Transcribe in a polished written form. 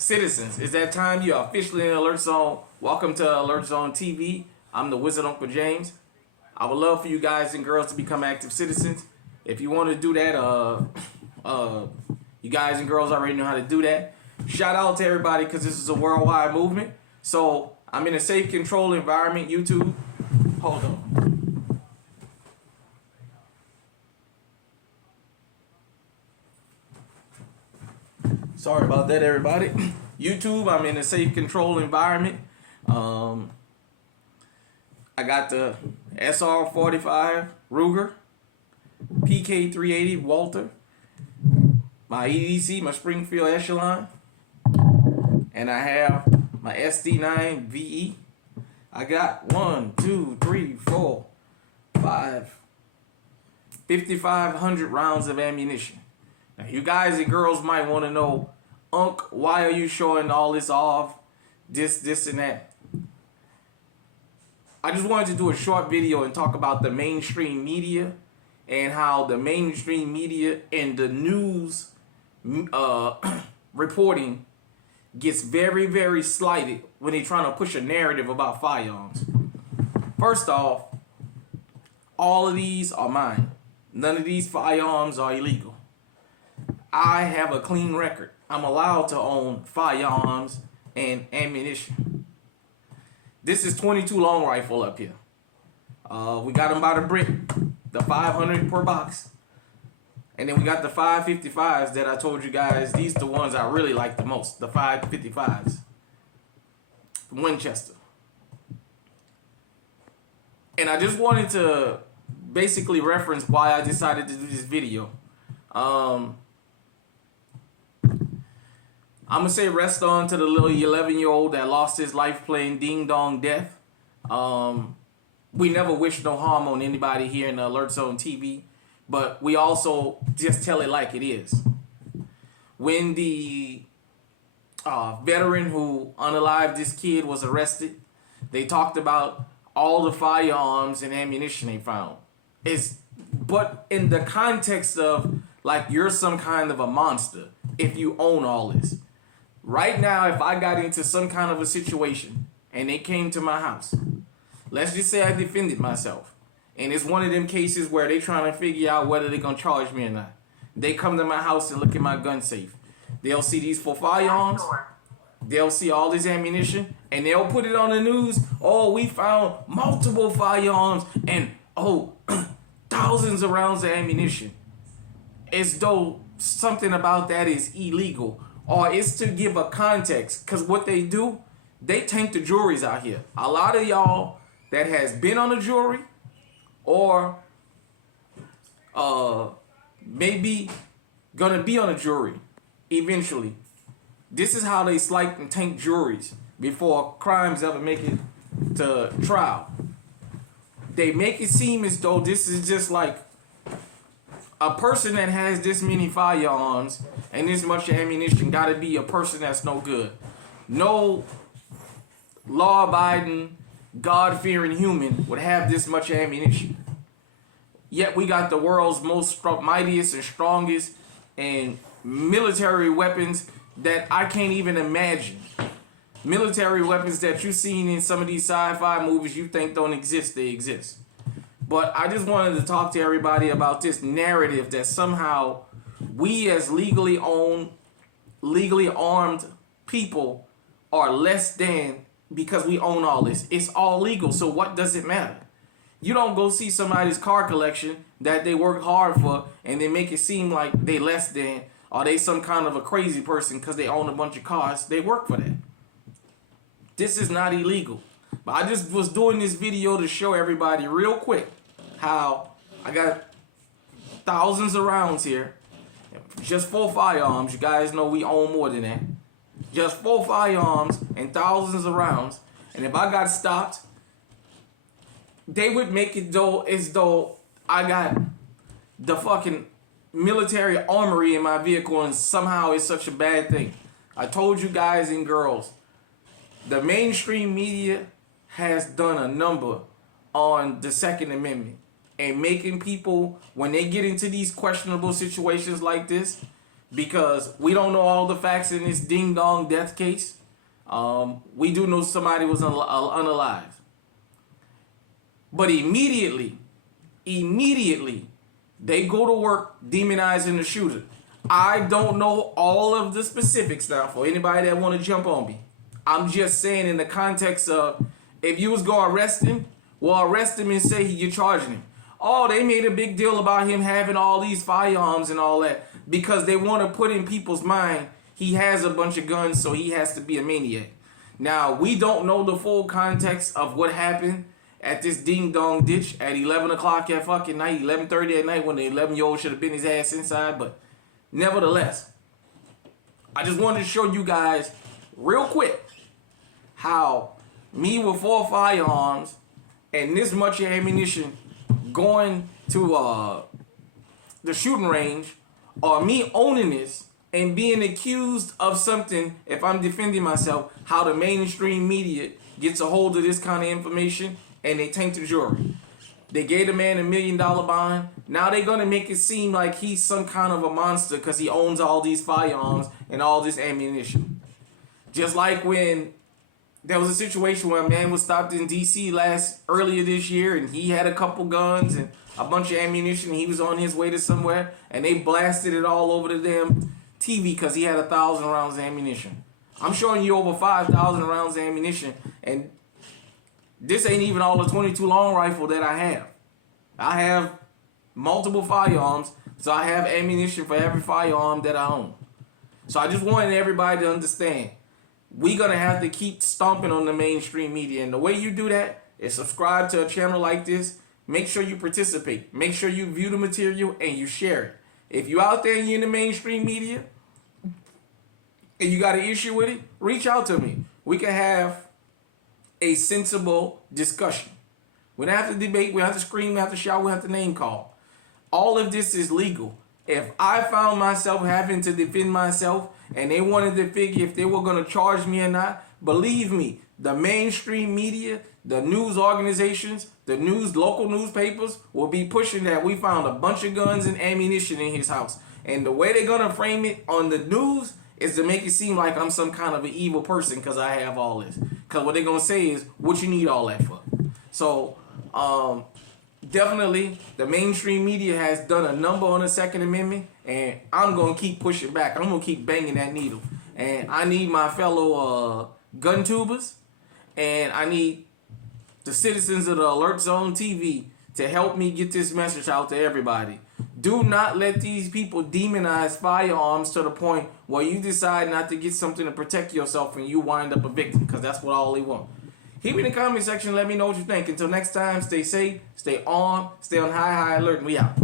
Citizens, it's that time. You are officially in Alert Zone. Welcome to Alert Zone TV. I'm the Wizard Uncle James. I would love for you guys and girls to become active citizens. If you want to do that, you guys and girls already know how to do that. Shout out to everybody because this is a worldwide movement. So I'm in a safe, controlled environment. YouTube, hold on. Sorry about that, everybody. YouTube, I'm in a safe, controlled environment. I got the SR-45 Ruger, PK-380 Walter, my EDC, my Springfield Echelon, and I have my SD9 VE. I got 5,500 rounds of ammunition. Now, you guys and girls might want to know, Unc, why are you showing all this off? This, and that. I just wanted to do a short video and talk about the mainstream media and how the mainstream media and the news reporting gets very, very slighted when they're trying to push a narrative about firearms. First off, all of these are mine. None of these firearms are illegal. I have a clean record. I'm allowed to own firearms and ammunition. This is 22 long rifle up here. We got them by the brick, the 500 per box. And then we got the 555s that I told you guys, these are the ones I really like the most, the 555s. Winchester. And I just wanted to basically reference why I decided to do this video. I'm going to say rest on to the little 11-year-old that lost his life playing Ding Dong Death. We never wish no harm on anybody here in the Alert Zone TV, but we also just tell it like it is. When the veteran who unalived this kid was arrested, they talked about all the firearms and ammunition they found. But in the context of, like, you're some kind of a monster if you own all this. Right now, if I got into some kind of a situation and they came to my house, let's just say I defended myself, and it's one of them cases where they trying to figure out whether they're going to charge me or not. They come to my house and look at my gun safe. They'll see these 4 firearms. They'll see all this ammunition, and they'll put it on the news. Oh, we found multiple firearms and, thousands of rounds of ammunition. As though something about that is illegal. Or it's to give a context. Because what they do, they tank the juries out here. A lot of y'all that has been on a jury or maybe going to be on a jury eventually. This is how they slight and tank juries before crimes ever make it to trial. They make it seem as though this is just like a person that has this many firearms and this much ammunition got to be a person that's no good. No law-abiding, God-fearing human would have this much ammunition. Yet we got the world's most mightiest and strongest and military weapons that I can't even imagine. Military weapons that you've seen in some of these sci-fi movies you think don't exist, they exist. But I just wanted to talk to everybody about this narrative that somehow we as legally owned, legally armed people are less than because we own all this. It's all legal, so what does it matter? You don't go see somebody's car collection that they work hard for and they make it seem like they less than or they some kind of a crazy person because they own a bunch of cars. They work for that. This is not illegal. But I just was doing this video to show everybody real quick how I got thousands of rounds here. Just 4 firearms. You guys know we own more than that. Just 4 firearms and thousands of rounds. And if I got stopped, they would make it as though I got the fucking military armory in my vehicle and somehow it's such a bad thing. I told you guys and girls, the mainstream media has done a number on the Second Amendment and making people, when they get into these questionable situations like this, because we don't know all the facts in this ding dong death case. We do know somebody was unalive. But immediately, they go to work demonizing the shooter. I don't know all of the specifics now for anybody that want to jump on me. I'm just saying in the context of, if you was going to arrest him, well, arrest him and say you're charging him. Oh, they made a big deal about him having all these firearms and all that because they want to put in people's mind he has a bunch of guns, so he has to be a maniac. Now, we don't know the full context of what happened at this ding-dong ditch at 11 o'clock at fucking night, 11:30 at night, when the 11-year-old should have been his ass inside. But nevertheless, I just wanted to show you guys real quick how me with 4 firearms and this much ammunition going to the shooting range, or me owning this and being accused of something, if I'm defending myself, how the mainstream media gets a hold of this kind of information and they taint the jury. They gave the man $1 million bond. Now they're going to make it seem like he's some kind of a monster because he owns all these firearms and all this ammunition. Just like when there was a situation where a man was stopped in D.C. earlier this year, and he had a couple guns and a bunch of ammunition. He was on his way to somewhere, and they blasted it all over the damn TV because he had 1,000 rounds of ammunition. I'm showing you over 5,000 rounds of ammunition, and this ain't even all the 22 long rifle that I have. I have multiple firearms, so I have ammunition for every firearm that I own. So I just wanted everybody to understand, we're going to have to keep stomping on the mainstream media. And the way you do that is subscribe to a channel like this. Make sure you participate. Make sure you view the material and you share it. If you're out there and you're in the mainstream media and you got an issue with it, reach out to me. We can have a sensible discussion. We don't have to debate. We don't have to scream. We don't have to shout. We don't have to name call. All of this is legal. If I found myself having to defend myself and they wanted to figure if they were going to charge me or not, believe me, the mainstream media, the news organizations, the local newspapers will be pushing that we found a bunch of guns and ammunition in his house. And the way they're going to frame it on the news is to make it seem like I'm some kind of an evil person because I have all this. Because what they're going to say is, what you need all that for? So, definitely, the mainstream media has done a number on the Second Amendment, and I'm going to keep pushing back. I'm going to keep banging that needle. And I need my fellow gun tubers, and I need the citizens of the Alert Zone TV to help me get this message out to everybody. Do not let these people demonize firearms to the point where you decide not to get something to protect yourself and you wind up a victim, because that's what all they want. Hit me in the comment section. Let me know what you think. Until next time, stay safe, stay armed, stay on high alert, and we out.